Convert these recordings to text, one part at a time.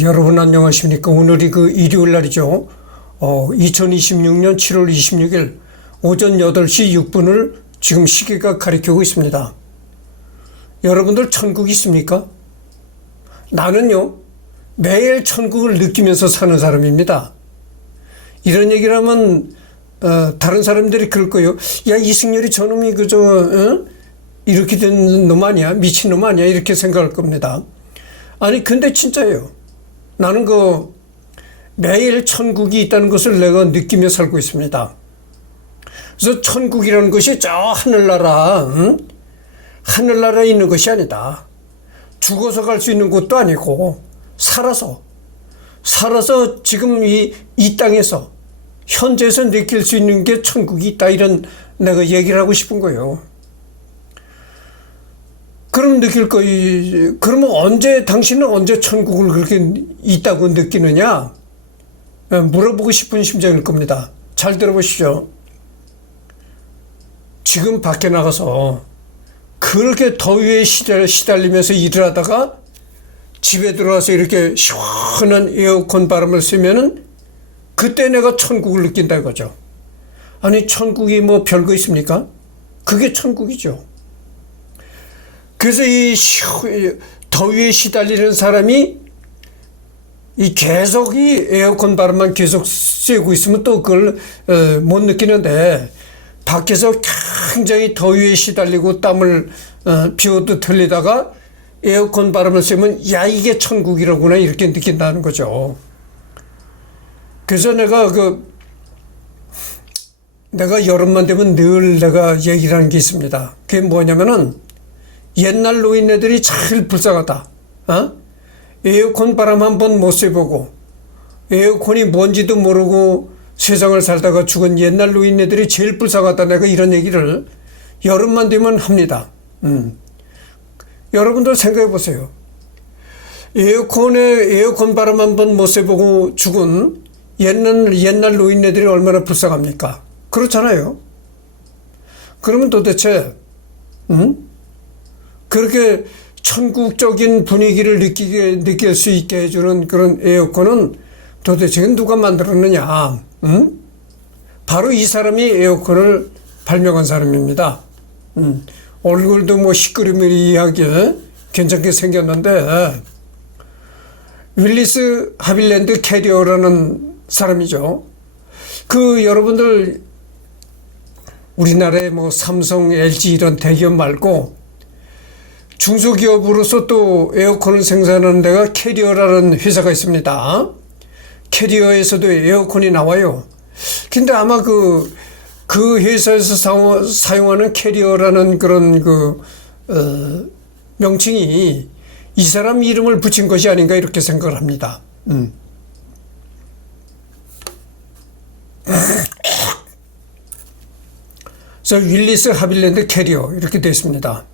여러분 안녕하십니까. 오늘이 그 일요일 날이죠. 2026년 7월 26일 오전 8시 6분을 지금 시계가 가리키고 있습니다. 여러분들 천국 있습니까? 나는요, 매일 천국을 느끼면서 사는 사람입니다. 이런 얘기를 하면 다른 사람들이 그럴 거예요. 야, 이승열이 저놈이 그저 이렇게 된 놈 아니야? 미친 놈 아니야? 이렇게 생각할 겁니다. 아니 근데 진짜예요. 나는 매일 천국이 있다는 것을 내가 느끼며 살고 있습니다. 그래서 천국이라는 것이 저 하늘나라에 있는 것이 아니다. 죽어서 갈 수 있는 곳도 아니고 살아서 지금 이 땅에서 현재에서 느낄 수 있는 게 천국이 있다, 이런 내가 얘기를 하고 싶은 거예요. 그럼 그러면 당신은 언제 천국을 그렇게 있다고 느끼느냐? 물어보고 싶은 심정일 겁니다. 잘 들어보시죠. 지금 밖에 나가서 그렇게 더위에 시달리면서 일을 하다가 집에 들어와서 이렇게 시원한 에어컨 바람을 쐬면은 그때 내가 천국을 느낀다 이거죠. 아니, 천국이 뭐 별거 있습니까? 그게 천국이죠. 그래서 이 더위에 시달리는 사람이 계속 이 에어컨 바람만 계속 쐬고 있으면 또 그걸 못 느끼는데, 밖에서 굉장히 더위에 시달리고 땀을 비오듯 흘리다가 에어컨 바람을 쐬면 야, 이게 천국이라구나, 이렇게 느낀다는 거죠. 그래서 내가 여름만 되면 늘 내가 얘기를 하는 게 있습니다. 그게 뭐냐면은, 옛날 노인네들이 제일 불쌍하다. 에어컨 바람 한번 못 쐬보고 에어컨이 뭔지도 모르고 세상을 살다가 죽은 옛날 노인네들이 제일 불쌍하다. 내가 이런 얘기를 여름만 되면 합니다. 여러분들 생각해 보세요. 에어컨 바람 한번 못 쐬보고 죽은 옛날 노인네들이 얼마나 불쌍합니까? 그렇잖아요. 그러면 도대체 그렇게 천국적인 분위기를 느낄 수 있게 해주는 그런 에어컨은 도대체 누가 만들었느냐? 바로 이 사람이 에어컨을 발명한 사람입니다. 얼굴도 뭐 시끄러미하게 괜찮게 생겼는데, 윌리스 하빌랜드 캐리어라는 사람이죠. 여러분들 우리나라의 뭐 삼성, LG 이런 대기업 말고 중소기업으로서 또 에어컨을 생산하는 데가 캐리어라는 회사가 있습니다. 캐리어에서도 에어컨이 나와요. 근데 아마 그 회사에서 사용하는 캐리어라는 그런 명칭이 이 사람 이름을 붙인 것이 아닌가, 이렇게 생각을 합니다. 그래서 윌리스 하빌랜드 캐리어 이렇게 되어 있습니다.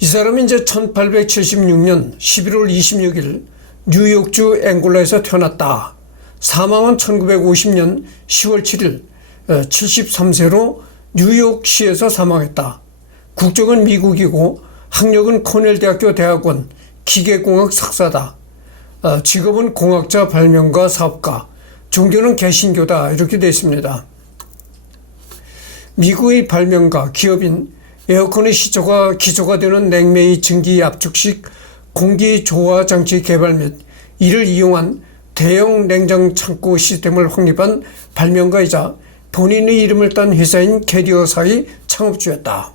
이 사람이 이제 1876년 11월 26일 뉴욕주 앵골라에서 태어났다. 사망은 1950년 10월 7일 73세로 뉴욕시에서 사망했다. 국적은 미국이고 학력은 코넬 대학교 대학원 기계공학 석사다. 직업은 공학자, 발명가, 사업가, 종교는 개신교다, 이렇게 되어 있습니다. 미국의 발명가, 기업인, 에어컨의 기초가 되는 냉매의 증기 압축식 공기 조화 장치 개발 및 이를 이용한 대형 냉장 창고 시스템을 확립한 발명가이자 본인의 이름을 딴 회사인 캐리어사의 창업주였다.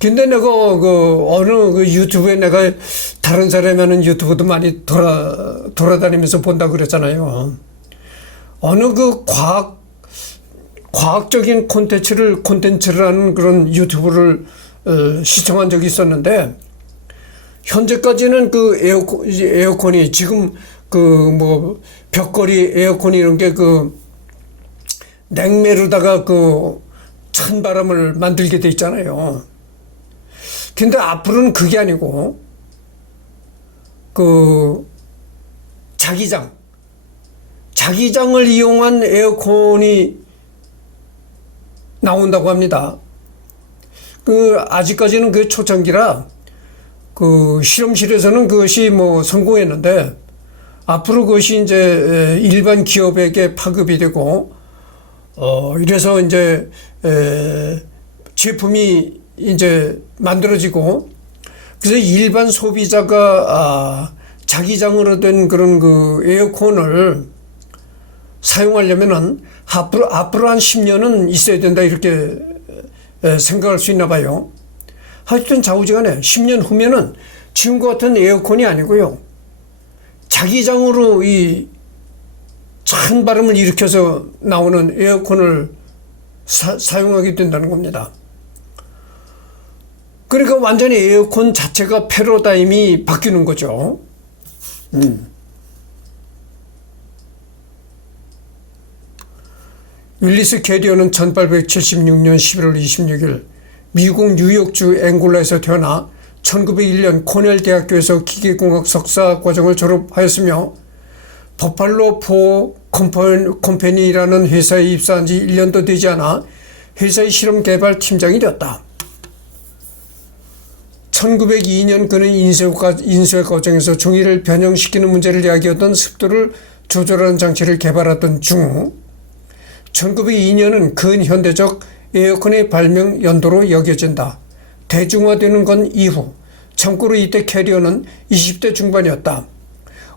근데 내가 어느 유튜브에 내가 다른 사람이 하는 유튜브도 많이 돌아다니면서 본다 그랬잖아요. 어느 과학적인 콘텐츠를 하는 그런 유튜브를 시청한 적이 있었는데, 현재까지는 에어컨이 지금 뭐 벽걸이 에어컨 이런 게 냉매로다가 찬바람을 만들게 돼 있잖아요. 근데 앞으로는 그게 아니고 자기장을 이용한 에어컨이 나온다고 합니다. 아직까지는 초창기라 실험실에서는 그것이 성공했는데 앞으로 그것이 이제 일반 기업에게 파급이 되고 이래서 이제 제품이 이제 만들어지고 그래서 일반 소비자가 자기장으로 된 그런 에어컨을 사용하려면은 앞으로 한 10년은 있어야 된다 이렇게 생각할 수 있나 봐요. 하여튼 좌우지간에 10년 후면은 지금과 같은 에어컨이 아니고요. 자기장으로 이 찬바람을 일으켜서 나오는 에어컨을 사용하게 된다는 겁니다. 그러니까 완전히 에어컨 자체가 패러다임이 바뀌는 거죠. 윌리스 캐리어는 1876년 11월 26일 미국 뉴욕주 앵골라에서 태어나 1901년 코넬 대학교에서 기계공학 석사 과정을 졸업하였으며 버팔로 포 컴퍼니라는 회사에 입사한 지 1년도 되지 않아 회사의 실험 개발 팀장이 되었다. 1902년 그는 인쇄 과정에서 종이를 변형시키는 문제를 야기하던 습도를 조절하는 장치를 개발하던 중 1902년은 근현대적 에어컨의 발명 연도로 여겨진다. 대중화되는 건 이후. 참고로 이때 캐리어는 20대 중반이었다.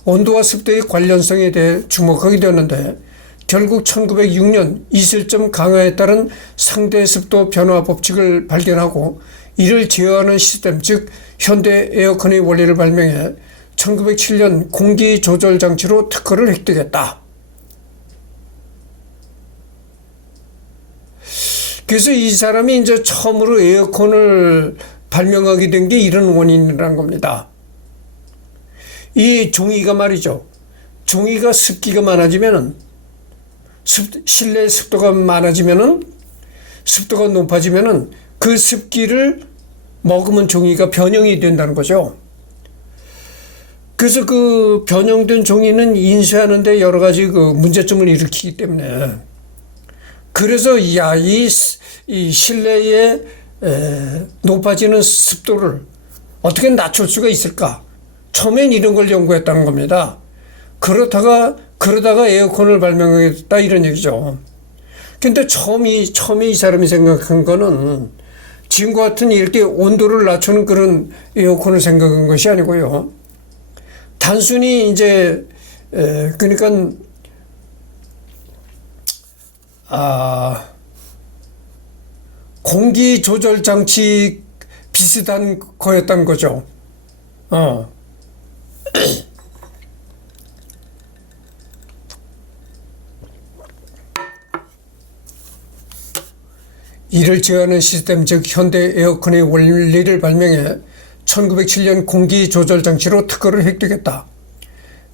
온도와 습도의 관련성에 대해 주목하게 되었는데 결국 1906년 이슬점 강화에 따른 상대 습도 변화 법칙을 발견하고 이를 제어하는 시스템 즉 현대 에어컨의 원리를 발명해 1907년 공기 조절 장치로 특허를 획득했다. 그래서 이 사람이 이제 처음으로 에어컨을 발명하게 된 게 이런 원인이라는 겁니다. 이 종이가 말이죠. 종이가 습기가 많아지면은 실내 습도가 많아지면은 습도가 높아지면은 그 습기를 머금은 종이가 변형이 된다는 거죠. 그래서 그 변형된 종이는 인쇄하는데 여러 가지 문제점을 일으키기 때문에 그래서 이 실내에 높아지는 습도를 어떻게 낮출 수가 있을까? 처음엔 이런 걸 연구했다는 겁니다. 그러다가 에어컨을 발명했다 이런 얘기죠. 근데 처음에 이 사람이 생각한 거는 지금과 같은 이렇게 온도를 낮추는 그런 에어컨을 생각한 것이 아니고요. 단순히 이제 그러니까 공기 조절 장치 비슷한 거였던 거죠. 이를 제어하는 시스템 즉 현대 에어컨의 원리를 발명해 1907년 공기 조절 장치로 특허를 획득했다.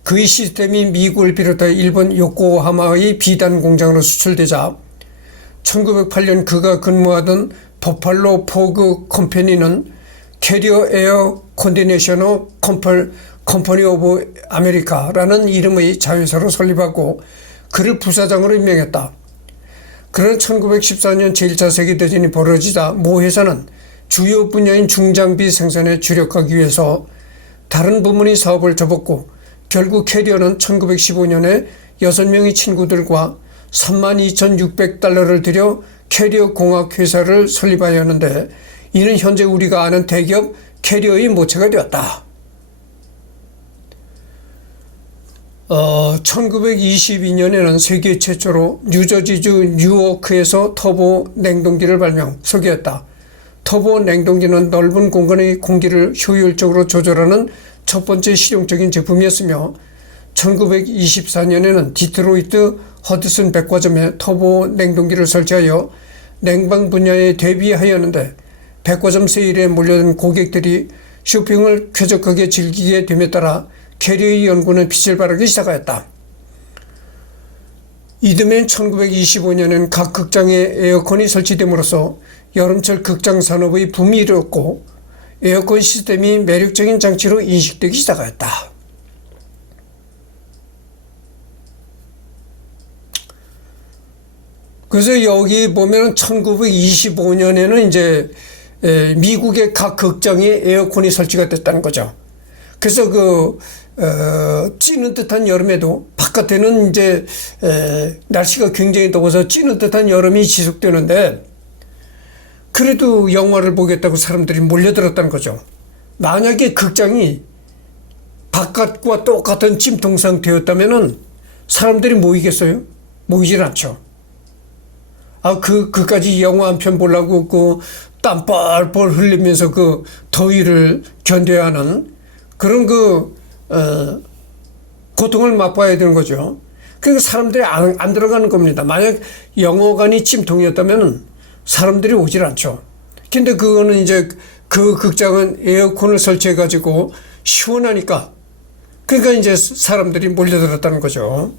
그의 시스템이 미국을 비롯해 일본 요코하마의 비단 공장으로 수출되자 1908년 그가 근무하던 버팔로 포그 컴퍼니는 캐리어 에어 컨디네셔너 컴퍼니 오브 아메리카라는 이름의 자회사로 설립하고 그를 부사장으로 임명했다. 그러나 1914년 제1차 세계대전이 벌어지자 모 회사는 주요 분야인 중장비 생산에 주력하기 위해서 다른 부문의 사업을 접었고 결국 캐리어는 1915년에 6명의 친구들과 32,600달러를 들여 캐리어 공학회사를 설립하였는데 이는 현재 우리가 아는 대기업 캐리어의 모체가 되었다. 1922년에는 세계 최초로 뉴저지주 뉴워크에서 터보 냉동기를 소개했다. 터보 냉동기는 넓은 공간의 공기를 효율적으로 조절하는 첫 번째 실용적인 제품이었으며 1924년에는 디트로이트 허드슨 백화점에 터보 냉동기를 설치하여 냉방 분야에 대비하였는데 백화점 세일에 몰려든 고객들이 쇼핑을 쾌적하게 즐기게 됨에 따라 캐리어의 연구는 빛을 발하기 시작하였다. 이듬해 1925년엔 각 극장에 에어컨이 설치됨으로써 여름철 극장 산업의 붐이 일었고 에어컨 시스템이 매력적인 장치로 인식되기 시작하였다. 그래서 여기 보면 1925년에는 이제 미국의 각 극장에 에어컨이 설치가 됐다는 거죠. 그래서 찌는 듯한 여름에도 바깥에는 이제 날씨가 굉장히 더워서 찌는 듯한 여름이 지속되는데 그래도 영화를 보겠다고 사람들이 몰려들었다는 거죠. 만약에 극장이 바깥과 똑같은 찜통 상태였다면은 사람들이 모이겠어요? 모이질 않죠. 그까지 영화 한 편 보려고 땀 뻘뻘 흘리면서 더위를 견뎌야 하는 그런 고통을 맛봐야 되는 거죠. 그러니까 사람들이 안 들어가는 겁니다. 만약 영화관이 찜통이었다면 사람들이 오질 않죠. 근데 그거는 이제 그 극장은 에어컨을 설치해가지고 시원하니까 그러니까 이제 사람들이 몰려들었다는 거죠.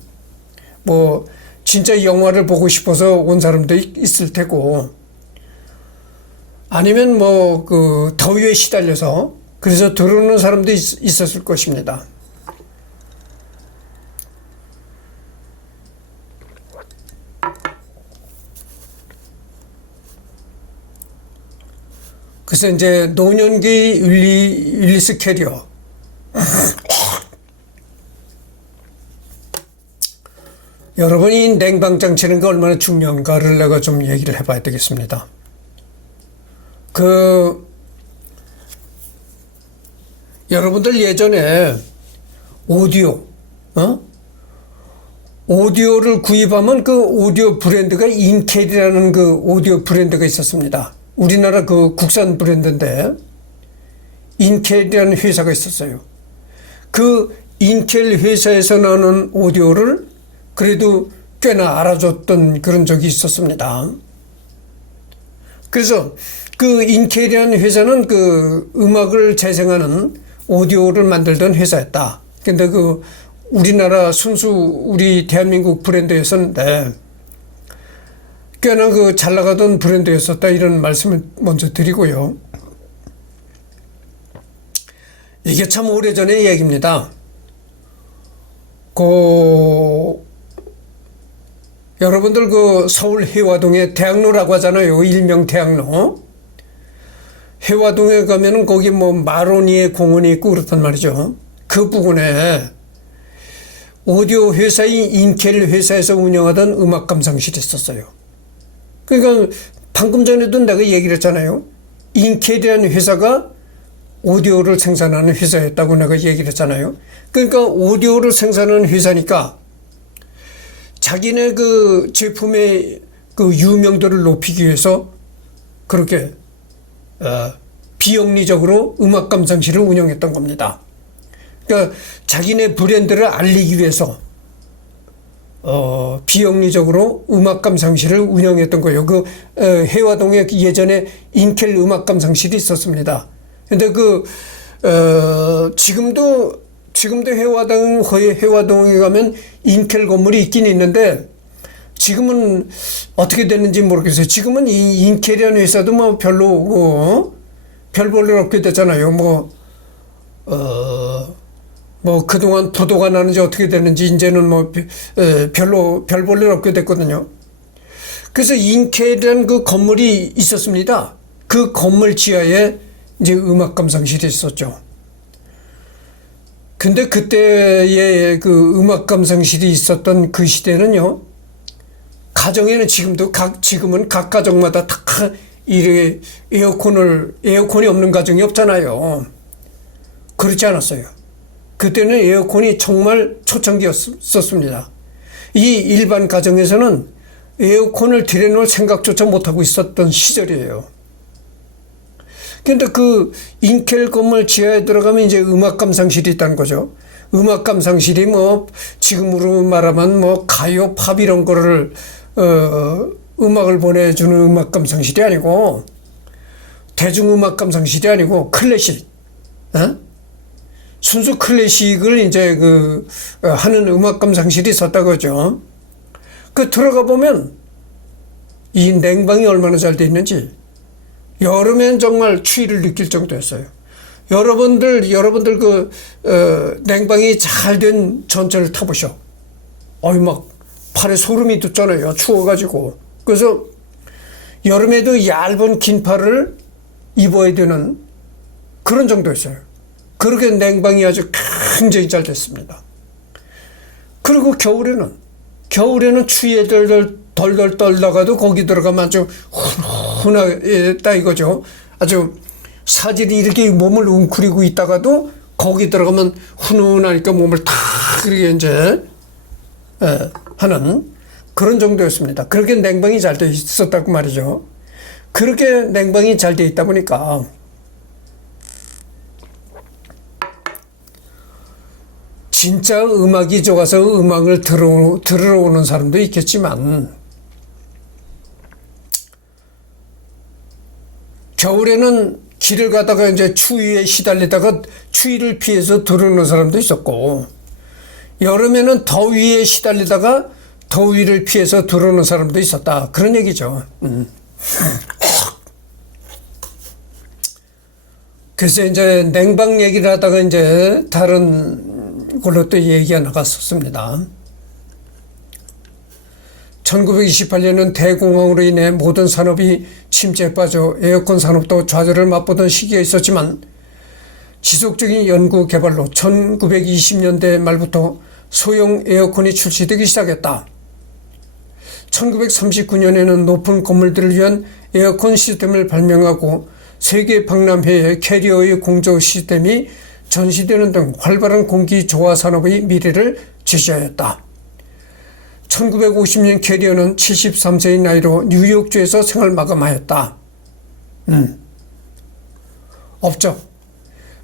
뭐, 진짜 영화를 보고 싶어서 온 사람도 있을 테고, 아니면 더위에 시달려서, 그래서 들어오는 사람도 있었을 것입니다. 그래서 이제 노년기 율리스 캐리어. 여러분이 냉방장 치는 게 얼마나 중요한가를 내가 좀 얘기를 해봐야 되겠습니다. 여러분들 예전에 오디오를 구입하면 그 오디오 브랜드가 인켈이라는 오디오 브랜드가 있었습니다. 우리나라 국산 브랜드인데 인켈이라는 회사가 있었어요. 그 인켈 회사에서 나오는 오디오를 그래도 꽤나 알아줬던 그런 적이 있었습니다. 그래서 인켈이라는 회사는 음악을 재생하는 오디오를 만들던 회사였다. 근데 우리나라 순수 우리 대한민국 브랜드였었는데 꽤나 잘 나가던 브랜드였었다. 이런 말씀을 먼저 드리고요. 이게 참 오래전의 얘기입니다. 여러분들 서울 해화동에 대학로라고 하잖아요. 일명 대학로. 해화동에 가면은 거기 마로니에 공원이 있고 그렇단 말이죠. 그 부근에 오디오 회사인 인켈 회사에서 운영하던 음악 감상실이 있었어요. 그러니까 방금 전에도 내가 얘기를 했잖아요. 인켈이라는 회사가 오디오를 생산하는 회사였다고 내가 얘기를 했잖아요. 그러니까 오디오를 생산하는 회사니까 자기네 제품의 유명도를 높이기 위해서 그렇게 비영리적으로 음악 감상실을 운영했던 겁니다. 그러니까 자기네 브랜드를 알리기 위해서 비영리적으로 음악 감상실을 운영했던 거예요. 해화동에 예전에 인켈 음악 감상실이 있었습니다. 근데 지금도 해화동에 가면 인켈 건물이 있긴 있는데 지금은 어떻게 됐는지 모르겠어요. 지금은 이 인켈이라는 회사도 별로 별 볼 일 없게 됐잖아요. 그동안 부도가 나는지 어떻게 됐는지 이제는 별로 별 볼 일 없게 됐거든요. 그래서 인켈이라는 건물이 있었습니다. 그 건물 지하에 이제 음악 감상실이 있었죠. 근데 그때의 음악 감상실이 있었던 그 시대는요, 가정에는 지금은 각 가정마다 다 에어컨이 없는 가정이 없잖아요. 그렇지 않았어요. 그때는 에어컨이 정말 초창기였었습니다. 이 일반 가정에서는 에어컨을 들여놓을 생각조차 못하고 있었던 시절이에요. 근데 인켈 건물 지하에 들어가면 이제 음악 감상실이 있다는 거죠. 음악 감상실이 지금으로 말하면 가요, 팝 이런 거를, 음악을 보내주는 음악 감상실이 아니고, 대중음악 감상실이 아니고, 클래식, 순수 클래식을 이제 하는 음악 감상실이 있었다고 하죠. 들어가 보면, 이 냉방이 얼마나 잘 돼 있는지, 여름엔 정말 추위를 느낄 정도였어요. 여러분들 냉방이 잘 된 전철을 타보셔. 막 팔에 소름이 돋잖아요. 추워가지고. 그래서 여름에도 얇은 긴팔을 입어야 되는 그런 정도였어요. 그렇게 냉방이 아주 굉장히 잘 됐습니다. 그리고 겨울에는 추위에 덜덜 떨다가도 거기 들어가면 아주 훈훈하다 이거죠. 아주 사질이 이렇게 몸을 웅크리고 있다가도 거기 들어가면 훈훈하니까 몸을 탁 이렇게 이제 하는 그런 정도였습니다. 그렇게 냉방이 잘 돼 있었다고 말이죠. 그렇게 냉방이 잘 돼 있다 보니까 진짜 음악이 좋아서 음악을 들으러 오는 사람도 있겠지만 겨울에는 길을 가다가 이제 추위에 시달리다가 추위를 피해서 들어오는 사람도 있었고 여름에는 더위에 시달리다가 더위를 피해서 들어오는 사람도 있었다. 그런 얘기죠. 그래서 이제 냉방 얘기를 하다가 이제 다른 걸로 또 얘기가 나갔었습니다. 1928년은 대공황으로 인해 모든 산업이 침체에 빠져 에어컨 산업도 좌절을 맛보던 시기가 있었지만 지속적인 연구 개발로 1920년대 말부터 소형 에어컨이 출시되기 시작했다. 1939년에는 높은 건물들을 위한 에어컨 시스템을 발명하고 세계 박람회에 캐리어의 공조 시스템이 전시되는 등 활발한 공기 조화 산업의 미래를 제시하였다. 1950년 캐리어는 73세의 나이로 뉴욕주에서 생을 마감하였다. 업적.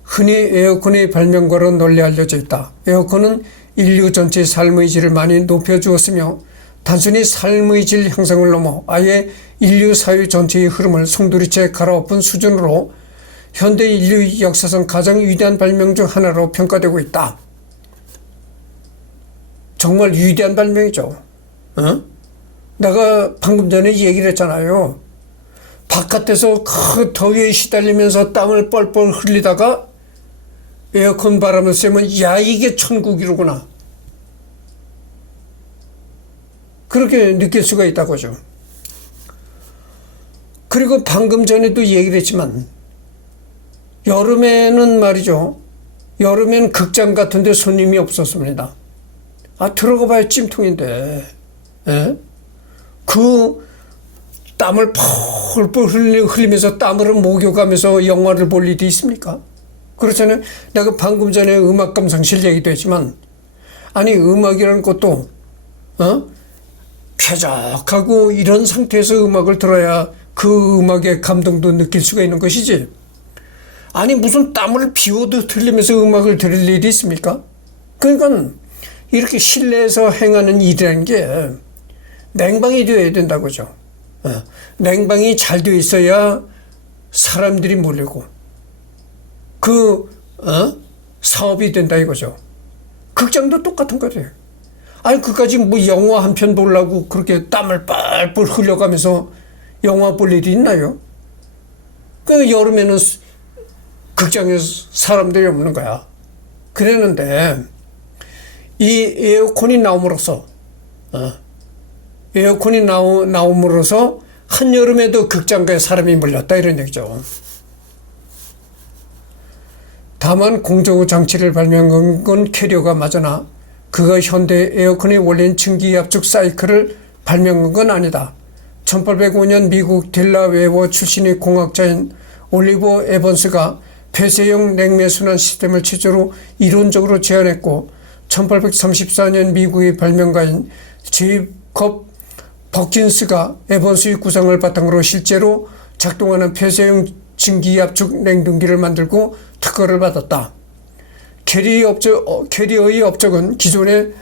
흔히 에어컨의 발명가로 널리 알려져 있다. 에어컨은 인류 전체의 삶의 질을 많이 높여주었으며 단순히 삶의 질 향상을 넘어 아예 인류 사회 전체의 흐름을 송두리째 갈아엎은 수준으로 현대 인류 역사상 가장 위대한 발명 중 하나로 평가되고 있다. 정말 위대한 발명이죠. 내가 방금 전에 얘기를 했잖아요. 바깥에서 그 더위에 시달리면서 땀을 뻘뻘 흘리다가 에어컨 바람을 쐬면 야 이게 천국이로구나. 그렇게 느낄 수가 있다고죠. 그리고 방금 전에도 얘기를 했지만 여름에는 말이죠. 여름에는 극장 같은 데 손님이 없었습니다. 들어가 봐야 찜통인데 그 땀을 펄펄 흘리면서 땀으로 목욕하면서 영화를 볼 일이 있습니까? 그렇잖아요. 내가 방금 전에 음악 감상실 얘기도 했지만 아니 음악이라는 것도 쾌적하고 이런 상태에서 음악을 들어야 그 음악의 감동도 느낄 수가 있는 것이지. 아니 무슨 땀을 비워도 흘리면서 음악을 들을 일이 있습니까? 그러니까 이렇게 실내에서 행하는 일이라는 게 냉방이 되어야 된다고죠. 냉방이 잘 되어 있어야 사람들이 몰리고 사업이 된다 이거죠. 극장도 똑같은 거예요. 아니 그까지 뭐 영화 한 편 보려고 그렇게 땀을 뻘뻘 흘려가면서 영화 볼 일이 있나요? 그 여름에는 극장에 사람들이 없는 거야. 그랬는데 이 에어컨이 나옴으로써 한여름에도 극장가에 사람이 몰렸다 이런 얘기죠. 다만 공조 장치를 발명한 건 캐리어가 맞으나 그가 현대 에어컨의 원래인 증기압축 사이클을 발명한 건 아니다. 1805년 미국 딜라웨어 출신의 공학자인 올리버 에번스가 폐쇄형 냉매 순환 시스템을 최초로 이론적으로 제안했고 1834년 미국의 발명가인 제이컵 버킨스가 에번스의 구상을 바탕으로 실제로 작동하는 폐쇄형 증기압축 냉동기를 만들고 특허를 받았다. 캐리어의 업적은 기존의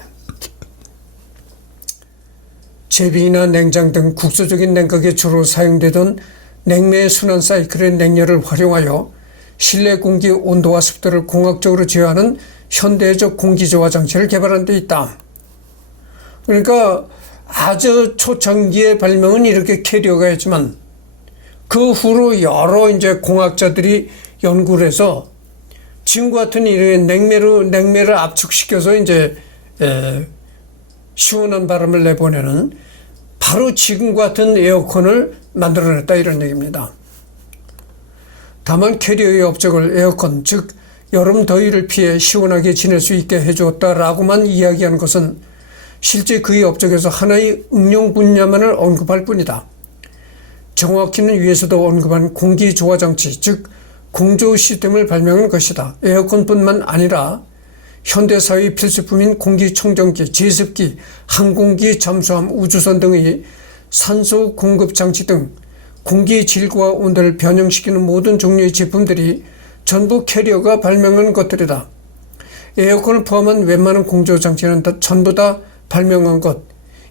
제빙이나 냉장 등 국소적인 냉각에 주로 사용되던 냉매 순환 사이클의 냉열을 활용하여 실내 공기 온도와 습도를 공학적으로 제어하는 현대적 공기조화 장치를 개발한 데 있다. 그러니까 아주 초창기의 발명은 이렇게 캐리어가 했지만 그 후로 여러 이제 공학자들이 연구를 해서 지금과 같은 이런 냉매를 압축시켜서 이제 시원한 바람을 내보내는 바로 지금과 같은 에어컨을 만들어냈다 이런 얘기입니다. 다만 캐리어의 업적을 에어컨, 즉 여름 더위를 피해 시원하게 지낼 수 있게 해주었다라고만 이야기하는 것은 실제 그의 업적에서 하나의 응용 분야만을 언급할 뿐이다. 정확히는 위에서도 언급한 공기조화장치, 즉 공조 시스템을 발명한 것이다. 에어컨뿐만 아니라 현대사회의 필수품인 공기청정기, 제습기, 항공기 잠수함, 우주선 등의 산소 공급 장치 등 공기의 질과 온도를 변형시키는 모든 종류의 제품들이 전부 캐리어가 발명한 것들이다. 에어컨을 포함한 웬만한 공조장치는 전부 다 발명한 것.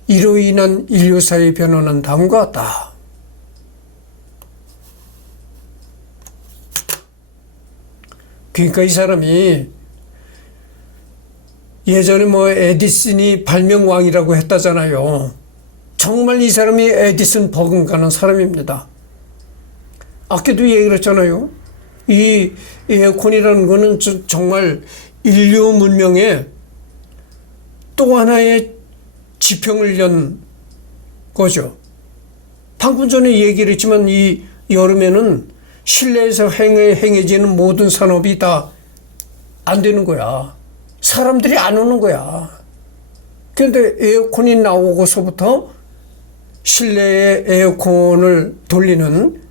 이로 인한 인류사의 변화는 다음과 같다. 그러니까 이 사람이 예전에 에디슨이 발명왕이라고 했다잖아요. 정말 이 사람이 에디슨 버금가는 사람입니다. 아까도 얘기를 했잖아요. 이 에어컨이라는 거는 정말 인류 문명의 또 하나의 지평을 연 거죠. 방금 전에 얘기를 했지만 이 여름에는 실내에서 행해지는 모든 산업이 다 안 되는 거야. 사람들이 안 오는 거야. 그런데 에어컨이 나오고서부터 실내에 에어컨을 돌리는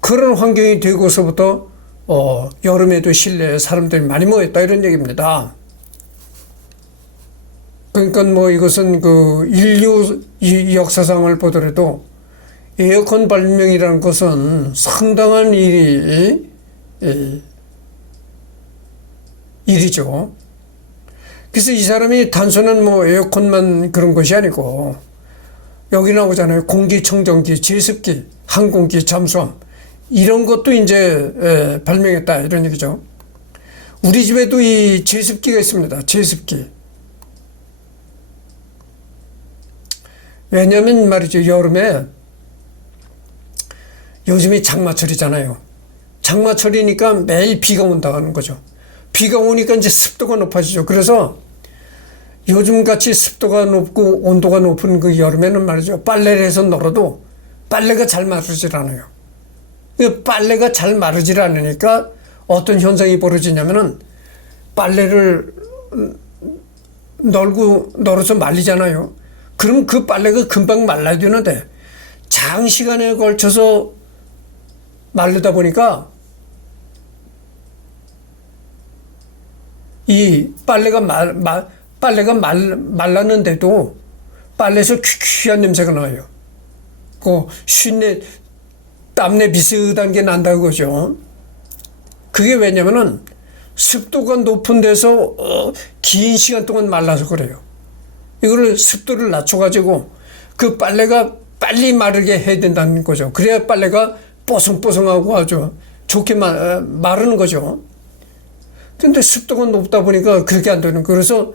그런 환경이 되고서부터 여름에도 실내에 사람들이 많이 모였다 이런 얘기입니다. 그러니까 이것은 그 인류 역사상을 보더라도 에어컨 발명이라는 것은 상당한 일이죠. 그래서 이 사람이 단순한 에어컨만 그런 것이 아니고 여기 나오잖아요. 공기청정기, 제습기, 항공기, 잠수함 이런 것도 이제 발명했다 이런 얘기죠. 우리 집에도 이 제습기가 있습니다. 제습기. 왜냐하면 말이죠. 여름에 요즘이 장마철이잖아요. 장마철이니까 매일 비가 온다는 거죠. 비가 오니까 이제 습도가 높아지죠. 그래서 요즘같이 습도가 높고 온도가 높은 그 여름에는 말이죠. 빨래를 해서 널어도 빨래가 잘 마르질 않아요. 빨래가 잘 마르질 않으니까 어떤 현상이 벌어지냐면은 빨래를 널어서 말리잖아요. 그럼 그 빨래가 금방 말라야 되는데 장시간에 걸쳐서 마르다 보니까 이 빨래가 말랐는데도 빨래에서 퀴퀴한 냄새가 나요. 그 쉰내, 땀내 비슷한 게 난다고 그러죠. 그게 왜냐면은 습도가 높은 데서 긴 시간 동안 말라서 그래요. 이거를 습도를 낮춰가지고 그 빨래가 빨리 마르게 해야 된다는 거죠. 그래야 빨래가 뽀송뽀송하고 아주 좋게 마르는 거죠. 근데 습도가 높다 보니까 그렇게 안 되는 거예요. 그래서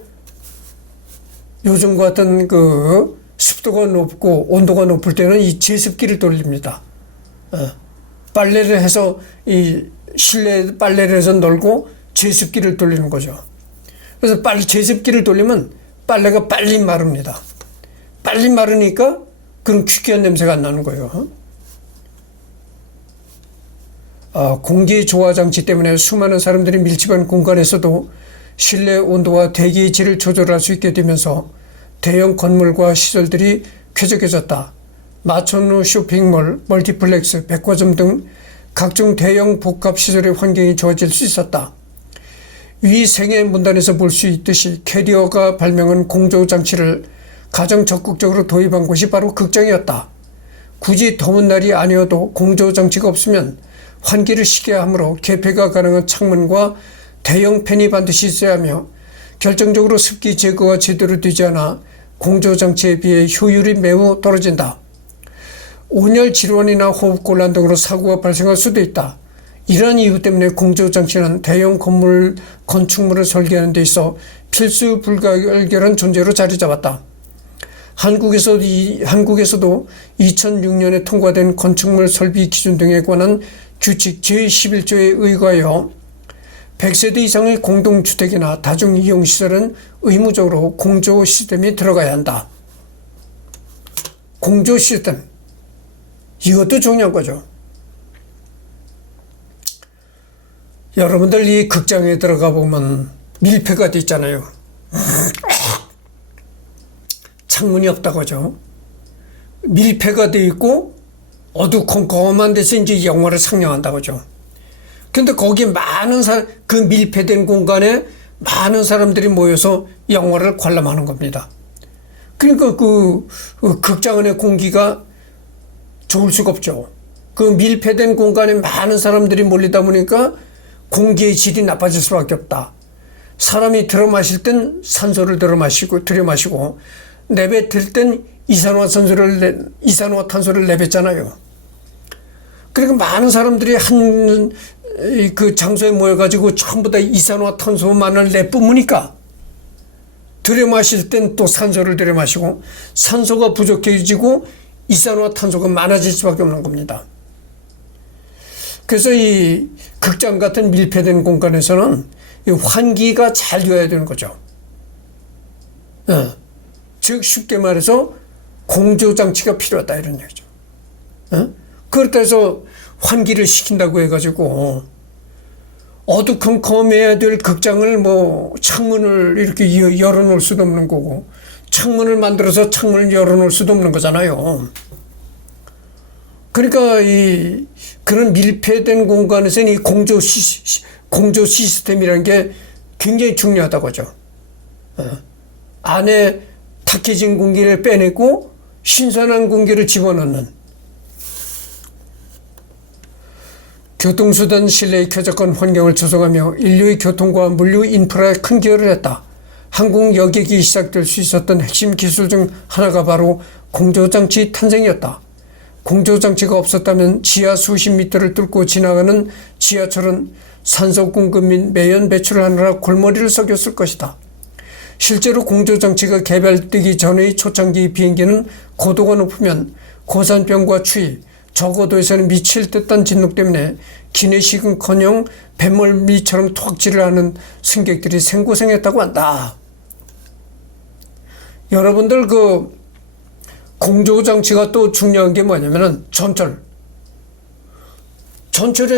요즘 같은 그 습도가 높고 온도가 높을 때는 이 제습기를 돌립니다. 빨래를 해서 이 실내 빨래를 해서 널고 제습기를 돌리는 거죠. 그래서 제습기를 돌리면 빨래가 빨리 마릅니다. 빨리 마르니까 그런 퀴퀴한 냄새가 안 나는 거예요. 공기 조화 장치 때문에 수많은 사람들이 밀집한 공간에서도 실내 온도와 대기의 질을 조절할 수 있게 되면서 대형 건물과 시설들이 쾌적해졌다. 마천루 쇼핑몰, 멀티플렉스, 백화점 등 각종 대형 복합 시설의 환경이 좋아질 수 있었다. 위 생애 문단에서 볼 수 있듯이 캐리어가 발명한 공조 장치를 가장 적극적으로 도입한 곳이 바로 극장이었다. 굳이 더운 날이 아니어도 공조 장치가 없으면 환기를 시게 하므로 개폐가 가능한 창문과 대형 팬이 반드시 있어야 하며 결정적으로 습기 제거가 제대로 되지 않아 공조장치에 비해 효율이 매우 떨어진다. 온열 질환이나 호흡곤란 등으로 사고가 발생할 수도 있다. 이러한 이유 때문에 공조장치는 대형 건물, 건축물을 설계하는 데 있어 필수 불가결한 존재로 자리 잡았다. 한국에서도 2006년에 통과된 건축물 설비 기준 등에 관한 규칙 제11조에 의거하여 100세대 이상의 공동주택이나 다중이용시설은 의무적으로 공조 시스템이 들어가야 한다. 공조 시스템, 이것도 중요한 거죠. 여러분들 이 극장에 들어가 보면 밀폐가 돼 있잖아요. 창문이 없다고 하죠. 밀폐가 돼 있고 어두컴컴한 데서 이제 영화를 상영한다고 하죠. 근데 거기 많은 그 밀폐된 공간에 많은 사람들이 모여서 영화를 관람하는 겁니다. 그러니까 그 극장 안의 공기가 좋을 수가 없죠. 그 밀폐된 공간에 많은 사람들이 몰리다 보니까 공기의 질이 나빠질 수밖에 없다. 사람이 들어 마실 땐 산소를 들여 마시고 내뱉을 땐 이산화탄소를 내뱉잖아요. 그러니까 많은 사람들이 한 그 장소에 모여가지고 전부 다 이산화탄소만을 내뿜으니까 들여 마실 땐 또 산소를 들여 마시고 산소가 부족해지고 이산화탄소가 많아질 수밖에 없는 겁니다. 그래서 이 극장 같은 밀폐된 공간에서는 이 환기가 잘 되어야 되는 거죠. 즉 쉽게 말해서 공조장치가 필요하다 이런 얘기죠. 그렇다 해서 환기를 시킨다고 해가지고 어두컴컴해야 될 극장을 뭐 창문을 이렇게 열어놓을 수도 없는 거고 창문을 만들어서 창문을 열어놓을 수도 없는 거잖아요. 그러니까 그런 밀폐된 공간에서는 이 공조 시스템이라는 게 굉장히 중요하다고 하죠. 안에 탁해진 공기를 빼내고 신선한 공기를 집어넣는 교통수단 실내의 쾌적한 환경을 조성하며 인류의 교통과 물류 인프라에 큰 기여를 했다. 항공 여객이 시작될 수 있었던 핵심 기술 중 하나가 바로 공조장치 탄생이었다. 공조장치가 없었다면 지하 수십 미터를 뚫고 지나가는 지하철은 산소 공급 및 매연 배출을 하느라 골머리를 썩였을 것이다. 실제로 공조장치가 개발되기 전의 초창기 비행기는 고도가 높으면 고산병과 추위, 저고도에서는 미칠 듯한 진동 때문에 기내식은커녕 뱃멀미처럼 토악질을 하는 승객들이 생고생했다고 한다. 여러분들 그 공조장치가 또 중요한 게 뭐냐면은 전철이라는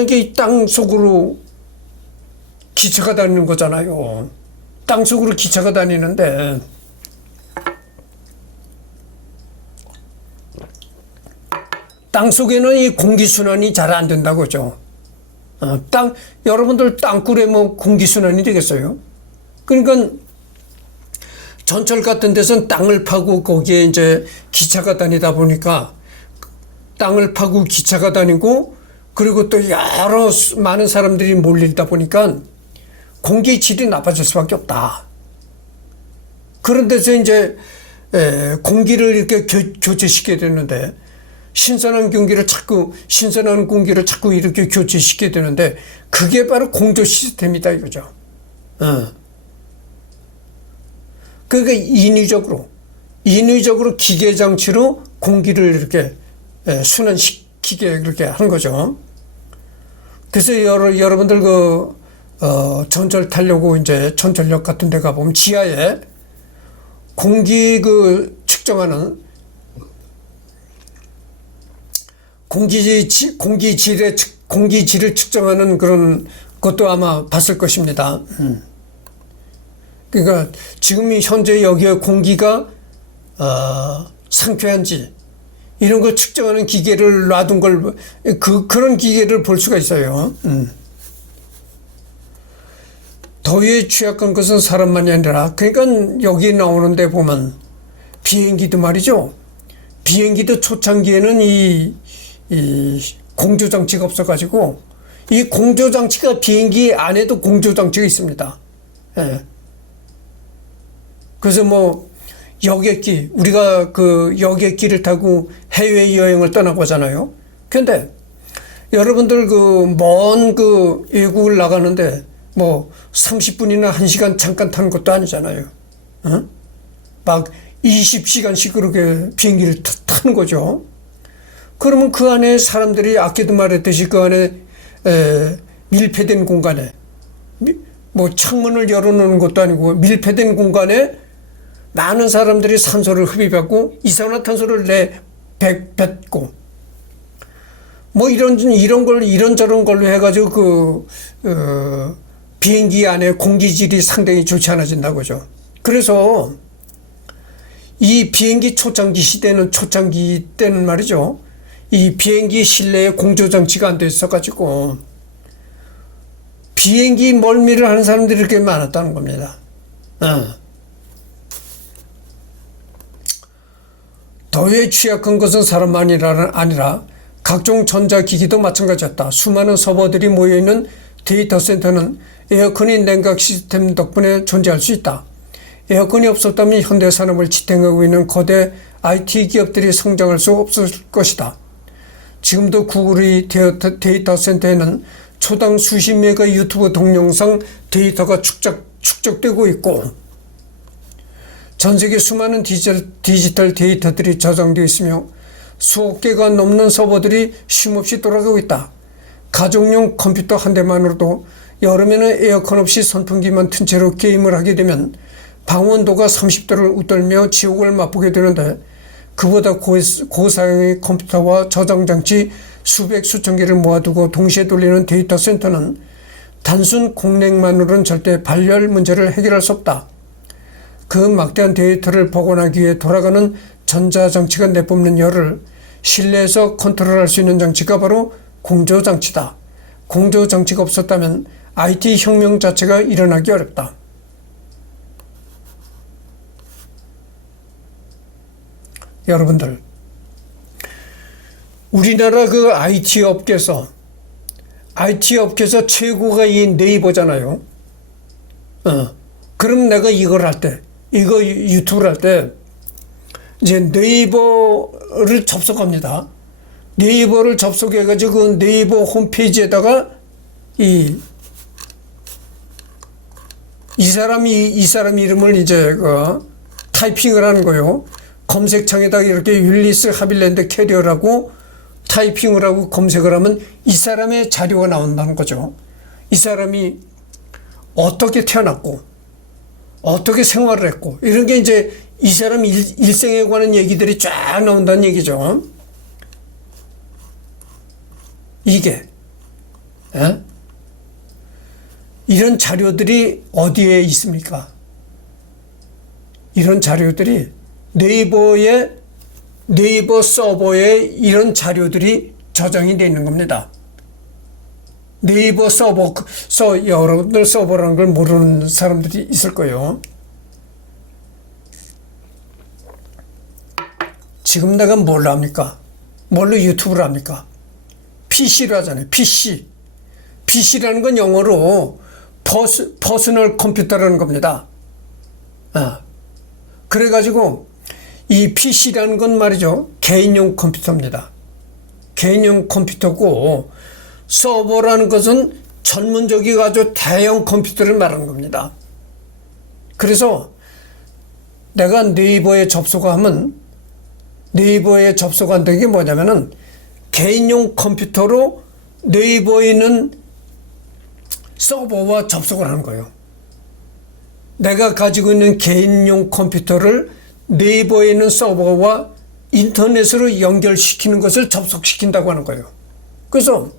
게 이 땅 속으로 기차가 다니는 거잖아요. 땅 속으로 기차가 다니는데 땅 속에는 이 공기순환이 잘 안 된다고 하죠. 여러분들 땅굴에 뭐 공기순환이 되겠어요? 그러니까 전철 같은 데서는 땅을 파고 거기에 이제 기차가 다니다 보니까 땅을 파고 기차가 다니고 그리고 또 많은 사람들이 몰리다 보니까 공기의 질이 나빠질 수밖에 없다. 그런 데서 이제 공기를 이렇게 교체시켜야 되는데 신선한 공기를 자꾸 이렇게 교체시켜야 되는데 그게 바로 공조 시스템이다 이거죠. 그러니까 인위적으로 기계 장치로 공기를 이렇게 순환시키게 그렇게 하는 거죠. 그래서 여러분들 전철 타려고 이제 전철역 같은 데 가보면 지하에 공기 측정하는 공기질을 측정하는 그런 것도 아마 봤을 것입니다. 그러니까 지금 현재 여기에 공기가 상쾌한지 이런 걸 측정하는 기계를 놔둔 걸 그런 기계를 볼 수가 있어요. 더위에 취약한 것은 사람만이 아니라 그러니까 여기 나오는 데 보면 비행기도 말이죠. 비행기도 초창기에는 이 공조장치가 없어가지고 이 공조장치가 비행기 안에도 공조장치가 있습니다. 그래서 뭐 여객기 우리가 그 여객기를 타고 해외 여행을 떠나보잖아요. 근데 여러분들 먼 외국을 나가는데 뭐 30분이나 1시간 잠깐 타는 것도 아니잖아요. 막 20시간씩 그렇게 비행기를 타는 거죠. 그러면 그 안에 사람들이 아까도 말했듯이 그 안에 밀폐된 공간에 뭐 창문을 열어놓는 것도 아니고 밀폐된 공간에 많은 사람들이 산소를 흡입하고 이산화탄소를 뱉고 뭐 이런 걸 이런저런 걸로 해가지고 비행기 안에 공기질이 상당히 좋지 않아진다고죠. 그래서 이 비행기 초창기 때는 말이죠. 이 비행기 실내에 공조장치가 안 돼 있어가지고 비행기 멀미를 하는 사람들이 이렇게 많았다는 겁니다. 더위에 취약한 것은 사람만이 아니라 각종 전자기기도 마찬가지였다. 수많은 서버들이 모여있는 데이터 센터는 에어컨이 냉각 시스템 덕분에 존재할 수 있다. 에어컨이 없었다면 현대 산업을 지탱하고 있는 거대 IT 기업들이 성장할 수 없을 것이다. 지금도 구글의 데이터 센터에는 초당 수십 메가 유튜브 동영상 데이터가 축적되고 있고 전 세계 수많은 디지털 데이터들이 저장되어 있으며 수억 개가 넘는 서버들이 쉼없이 돌아가고 있다. 가정용 컴퓨터 한 대만으로도 여름에는 에어컨 없이 선풍기만 튼 채로 게임을 하게 되면 방온도가 30도를 웃돌며 지옥을 맛보게 되는데 그보다 고사양의 컴퓨터와 저장장치 수백 수천 개를 모아두고 동시에 돌리는 데이터 센터는 단순 공랭만으로는 절대 발열 문제를 해결할 수 없다. 그 막대한 데이터를 복원하기 위해 돌아가는 전자장치가 내뿜는 열을 실내에서 컨트롤할 수 있는 장치가 바로 공조장치다. 공조장치가 없었다면 IT 혁명 자체가 일어나기 어렵다. 여러분들, 우리나라 그 IT 업계에서 최고가 이 네이버잖아요. 그럼 내가 이걸 할 때, 이거 유튜브를 할 때, 이제 네이버를 접속합니다. 네이버를 접속해가지고 그 네이버 홈페이지에다가 이 사람 이름을 이제 타이핑을 하는 거요. 검색창에다가 이렇게 율리스 하빌랜드 캐리어라고 타이핑을 하고 검색을 하면 이 사람의 자료가 나온다는 거죠. 이 사람이 어떻게 태어났고 어떻게 생활을 했고 이런 게 이제 이 사람 일생에 관한 얘기들이 쫙 나온다는 얘기죠. 이게 이런 자료들이 어디에 있습니까? 이런 자료들이 네이버 서버에 이런 자료들이 저장이 되어 있는 겁니다. 네이버 여러분들 서버라는 걸 모르는 사람들이 있을 거예요. 지금 내가 뭘로 합니까? 뭘로 유튜브를 합니까? PC로 하잖아요. PC라는 건 영어로 퍼스널 컴퓨터라는 겁니다. 그래가지고 이 PC라는 건 말이죠. 개인용 컴퓨터입니다. 개인용 컴퓨터고 서버라는 것은 전문적이고 아주 대형 컴퓨터를 말하는 겁니다. 그래서 내가 네이버에 접속하면 네이버에 접속한다는 게 뭐냐면은 개인용 컴퓨터로 네이버에 있는 서버와 접속을 하는 거예요. 내가 가지고 있는 개인용 컴퓨터를 네이버에 있는 서버와 인터넷으로 연결시키는 것을 접속시킨다고 하는 거예요. 그래서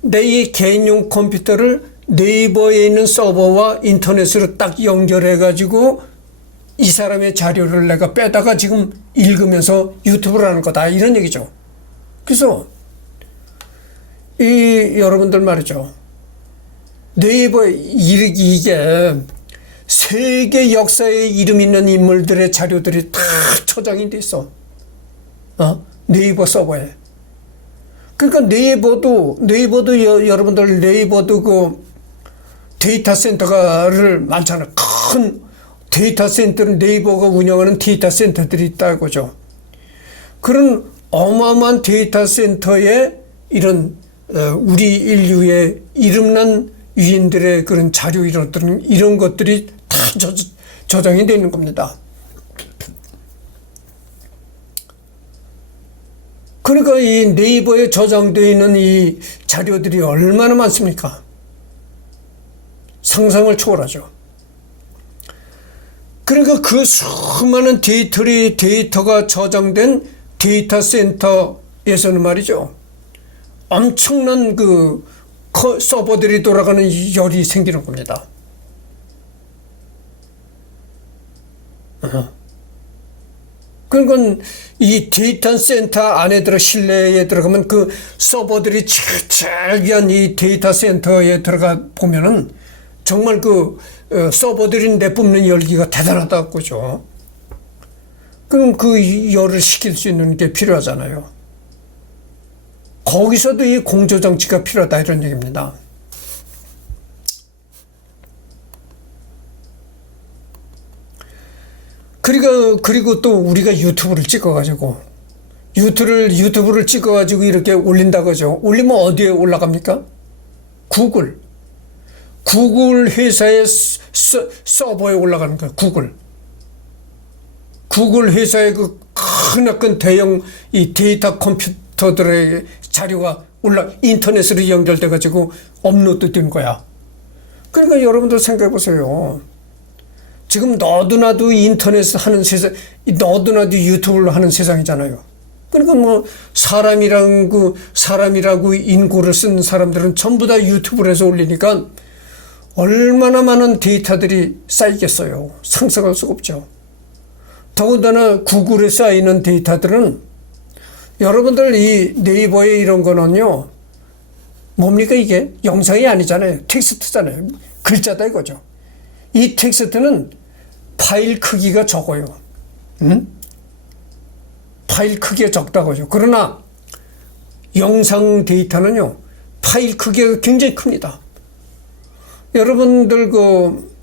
내 개인용 컴퓨터를 네이버에 있는 서버와 인터넷으로 딱 연결해 가지고 이 사람의 자료를 내가 빼다가 지금 읽으면서 유튜브를 하는 거다 이런 얘기죠. 그래서 여러분들 말이죠. 네이버에 이게 세계 역사에 이름 있는 인물들의 자료들이 다 저장이 돼 있어. 네이버 서버에. 그러니까 여러분들 네이버도 그 데이터 센터를 많잖아. 큰 데이터 센터는 네이버가 운영하는 데이터 센터들이 있다고죠. 그런 어마어마한 데이터 센터에 이런 우리 인류의 이름난 위인들의 그런 자료 이런 것들이 다 저장이 되어 있는 겁니다. 그러니까 이 네이버에 저장되어 있는 이 자료들이 얼마나 많습니까? 상상을 초월하죠. 그러니까 그 수많은 데이터가 저장된 데이터 센터에서는 말이죠. 엄청난 그 서버들이 돌아가는 열이 생기는 겁니다. 그러니까 이 데이터 센터 안에 실내에 들어가면 그 서버들이 잘기한 이 데이터 센터에 들어가 보면은 정말 그 서버들이 내뿜는 열기가 대단하다고 그죠. 그럼 그 열을 식힐 수 있는 게 필요하잖아요. 거기서도 이 공조장치가 필요하다 이런 얘기입니다. 그리고 또 우리가 유튜브를 찍어가지고 유튜브를 찍어가지고 이렇게 올린다고 하죠. 올리면 어디에 올라갑니까? 구글 회사의 서버에 올라가는 거예요. 구글 회사의 그 크나큰 대형 이 데이터 컴퓨터들의 자료가 인터넷으로 연결돼 가지고 업로드 된 거야. 그러니까 여러분들 생각해 보세요. 지금 너도나도 인터넷 하는 세상, 너도나도 유튜브를 하는 세상이잖아요. 그러니까 뭐 사람이라고 인고를 쓴 사람들은 전부 다 유튜브를 해서 올리니까 얼마나 많은 데이터들이 쌓이겠어요. 상상할 수가 없죠. 더군다나 구글에 쌓이는 데이터들은 여러분들 이 네이버에 이런 거는요. 뭡니까 이게? 영상이 아니잖아요. 텍스트잖아요. 글자다 이거죠. 이 텍스트는 파일 크기가 적어요. 파일 크기가 적다고 하죠. 그러나 영상 데이터는요. 파일 크기가 굉장히 큽니다. 여러분들 그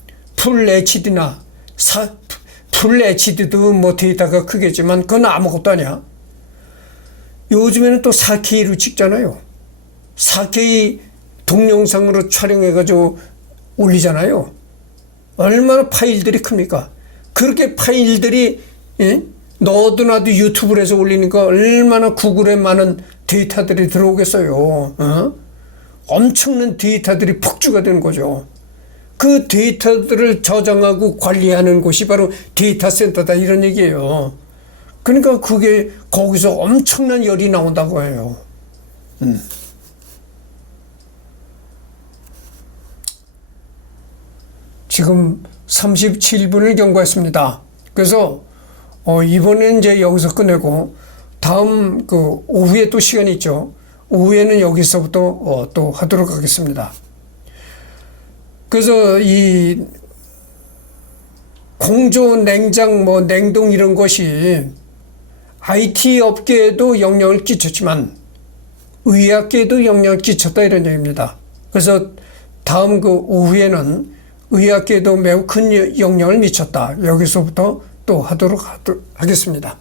풀 HD도 뭐 데이터가 크겠지만 그건 아무것도 아니야. 요즘에는 또 4K로 찍잖아요. 4K 동영상으로 촬영해가지고 올리잖아요. 얼마나 파일들이 큽니까? 그렇게 파일들이 너도 나도 유튜브를 해서 올리니까 얼마나 구글에 많은 데이터들이 들어오겠어요. 엄청난 데이터들이 폭주가 되는 거죠. 그 데이터들을 저장하고 관리하는 곳이 바로 데이터 센터다 이런 얘기예요. 그러니까 그게 거기서 엄청난 열이 나온다고 해요. 지금 37분을 경과했습니다. 그래서 이번에는 이제 여기서 끝내고 다음 그 오후에 또 시간이 있죠. 오후에는 여기서부터 또 하도록 하겠습니다. 그래서 이 공조, 냉장, 뭐 냉동 이런 것이 IT 업계에도 영향을 끼쳤지만 의학계에도 영향을 끼쳤다 이런 얘기입니다. 그래서 다음 그 오후에는 의학계에도 매우 큰 영향을 미쳤다. 여기서부터 또 하도록 하겠습니다.